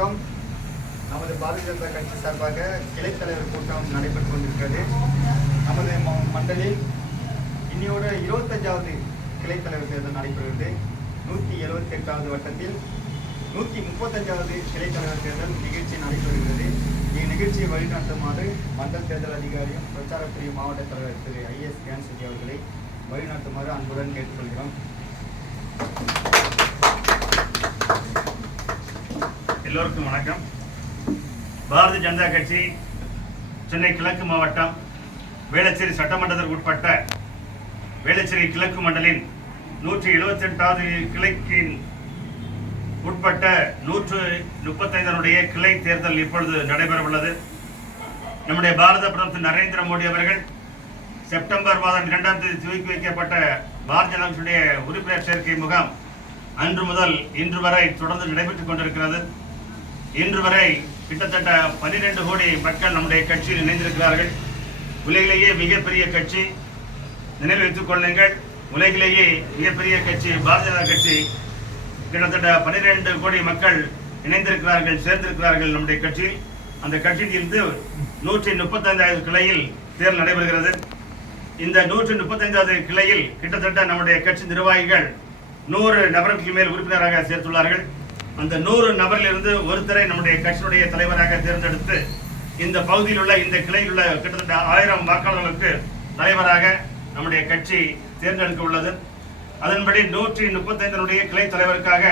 வணக்கம் நமது பாரதிய ஜனதா கட்சி சார்பாக கிளைத்தலைவர் கூட்டம் நடைபெற்று கொண்டிருக்கிறது. நமது மண்டலில் இன்னையோட இருபத்தஞ்சாவது கிளைத்தலைவர் தேர்தல் நடைபெறுகிறது. நூற்றி எழுபத்தி எட்டாவது வட்டத்தில் நூற்றி முப்பத்தஞ்சாவது கிளைத்தலைவர் தேர்தல் நிகழ்ச்சி நடைபெறுகிறது. இந்நிகழ்ச்சியை வழிநடத்துமாறு மண்டல் தேர்தல் அதிகாரியும் பிரச்சாரப்பிரிவு மாவட்ட தலைவர் திரு ஐஎஸ் கேன்செட்டி அவர்களை வழிநடத்துமாறு அன்புடன் கேட்டுக்கொள்கிறோம். எல்லோருக்கும் வணக்கம். பாரதிய ஜனதா கட்சி சென்னை கிழக்கு மாவட்டம் வேளச்சேரி சட்டமன்றத்திற்கு உட்பட்ட வேளச்சேரி கிழக்கு மண்டலின் நூற்றி எழுபத்தி எட்டாவது கிளைக்கின் உட்பட்ட நூற்று முப்பத்தைந்தனுடைய கிளை தேர்தல் இப்பொழுது நடைபெறவுள்ளது. நம்முடைய பாரத பிரதமர் திரு நரேந்திர மோடி அவர்கள் செப்டம்பர் மாதம் இரண்டாம் தேதி துவக்கி வைக்கப்பட்ட பாரதிய ஜனதாவுடைய உறுப்பினர் சேர்க்கை முகாம் அன்று முதல் இன்று வரை தொடர்ந்து நடைபெற்றுக் கொண்டிருக்கிறது. இன்று வரை கிட்டத்தட்ட பன்னிரெண்டு கோடி மக்கள் நம்முடைய கட்சியில் இணைந்திருக்கிறார்கள். உலகிலேயே மிகப்பெரிய கட்சி. நினைவு வைத்துக் கொள்ளுங்கள் உலகிலேயே மிகப்பெரிய கட்சி பாரதிய ஜனதா கட்சி. கிட்டத்தட்ட பன்னிரெண்டு கோடி மக்கள் இணைந்திருக்கிறார்கள் சேர்ந்திருக்கிறார்கள் நம்முடைய கட்சியில். அந்த கட்சியில் இருந்து நூற்றி முப்பத்தைந்தாவது கிளையில் தேர்தல் நடைபெறுகிறது. இந்த நூற்றி முப்பத்தைந்தாவது கிளையில் கிட்டத்தட்ட நம்முடைய கட்சி நிர்வாகிகள் நூறு நபர்களுக்கு மேல் உறுப்பினராக சேர்த்துள்ளார்கள். அந்த நூறு நபரிலிருந்து ஒருத்தரை நம்முடைய கட்சியினுடைய தலைவராக தேர்ந்தெடுத்து இந்த பகுதியில் உள்ள இந்த கிளையில் உள்ள கிட்டத்தட்ட ஆயிரம் வாக்காளர்களுக்கு தலைவராக நம்முடைய கட்சி தேர்ந்தெடுக்க உள்ளது. அதன்படி நூற்றி முப்பத்தைந்தனுடைய கிளை தலைவருக்காக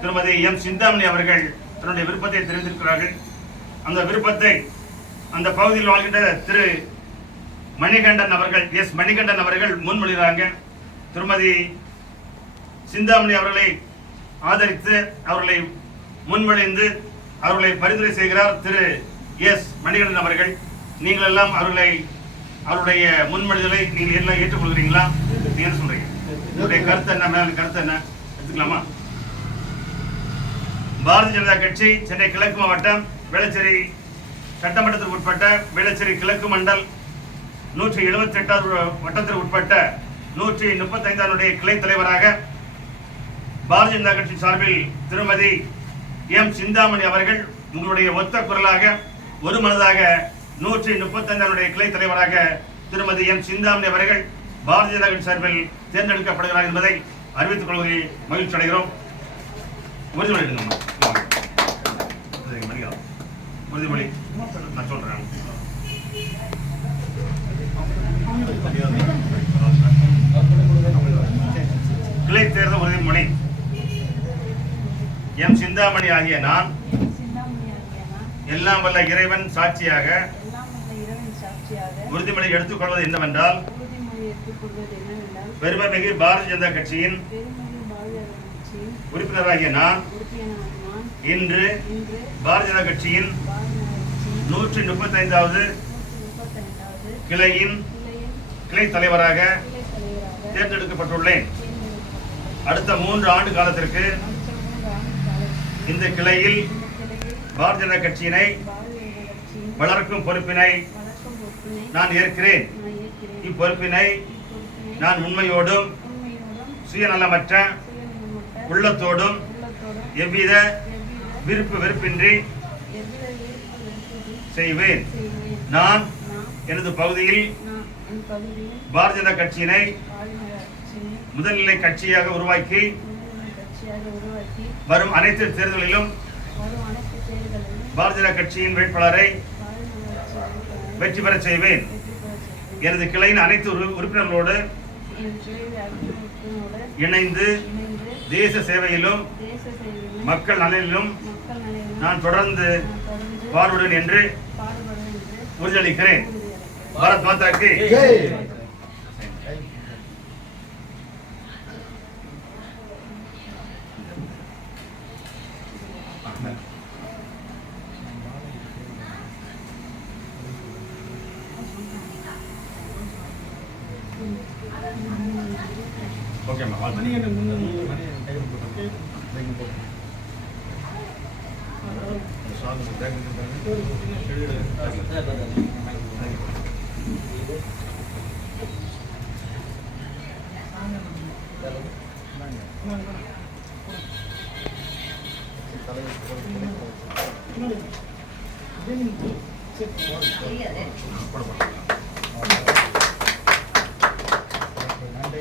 திருமதி எம் சிந்தாமணி அவர்கள் தன்னுடைய விருப்பத்தை தெரிவித்திருக்கிறார்கள். அந்த விருப்பத்தை அந்த பகுதியில் வாழ்கின்ற திரு மணிகண்டன் அவர்கள் எஸ் மணிகண்டன் அவர்கள் முன்மொழிகிறாங்க. திருமதி சிந்தாமணி அவர்களை ஆதரித்து அவர்களை முன்மொழிந்து அவர்களை பரிந்துரை செய்கிறார் திரு எஸ். மணிகண்டன் அவர்கள். நீங்கள் எல்லாம் அவர்களை அவருடைய முன்மொழிதலை நீங்கள் எல்லாம் ஏற்றுக்கொள்கிறீங்களா? நீங்க என்ன சொல்றீங்க? கருத்து என்ன? மேல கருத்து என்ன? எடுத்துக்கலாமா? பாரதிய ஜனதா கட்சி சென்னை கிழக்கு மாவட்டம் வேளச்சேரி சட்டமன்றத்திற்கு உட்பட்ட வேளச்சேரி கிழக்கு மண்டல் நூற்றி எழுபத்தி எட்டாவது வட்டத்திற்கு உட்பட்ட நூற்றி முப்பத்தைந்தாவுடைய கிளை தலைவராக பாரதிய ஜனதா கட்சி சார்பில் திருமதி எம் சிந்தாமணி அவர்கள் உங்களுடைய ஒத்த குரலாக ஒரு மனதாக நூற்றி முப்பத்தைந்தாவுடைய கிளை தலைவராக திருமதி எம் சிந்தாமணி அவர்கள் பாரதிய ஜனதா கட்சி சார்பில் தேர்ந்தெடுக்கப்படுகிறார் என்பதை அறிவித்துக் கொள்வதில் மகிழ்ச்சி அடைகிறோம். உறுதிமொழி எடுங்கம்மா. உறுதிமொழி. நான் சொல்றேன் கிளை தேர்தல் உறுதிமொழி எம் சிந்தாமணி ஆகிய நான் எல்லாம் வல்ல இறைவன் சாட்சியாக உறுதிமொழி எடுத்துக்கொள்வது என்னவென்றால் என்னவென்றால் பெருமைமிகு பாரதிய ஜனதா கட்சியின் உறுப்பினராகிய நான் இன்று பாரதிய ஜனதா கட்சியின் நூற்றி நூற்றி முப்பத்தைந்தாவது கிளையின் கிளை தலைவராக தேர்ந்தெடுக்கப்பட்டுள்ளேன். அடுத்த மூன்று ஆண்டு காலத்திற்கு அடுத்த மூன்று ஆண்டு காலத்தில் இந்த கிளையில் பாரதிய ஜனதா கட்சியினை வளர்க்கும் பொறுப்பினை நான் ஏற்கிறேன். இப்பொறுப்பினை நான் உண்மையோடும் சுயநலமற்ற உள்ளத்தோடும் எவ்வித விருப்பு வெறுப்பின்றி செய்வேன். நான் எனது பகுதியில் பாரதிய ஜனதா கட்சியினை முதல்நிலை கட்சியாக உருவாக்கி வரும் அனைத்து தேர்தலிலும் வரும் அனைத்து தேர்தலிலும் பாரதிய கட்சியின் வேட்பாளரை வெற்றி பெறச் செய்வேன் வெற்றி பெற செய்வேன். எனது கிளையின் அனைத்து உறு- உறுப்பினர்களோடு இணைந்து தேச சேவையிலும் மக்கள் நலனிலும் நான் தொடர்ந்து பாடுபடுவேன் என்று உறுதியளிக்கிறேன். பாரத் மாதாக்கு ஓகேம்மா வாழ்த்துக்கள். தலைவர் நன்றி வாழ்த்துக்கள். நன்றி வாழ்த்துக்கள் வாழ்த்துக்கள்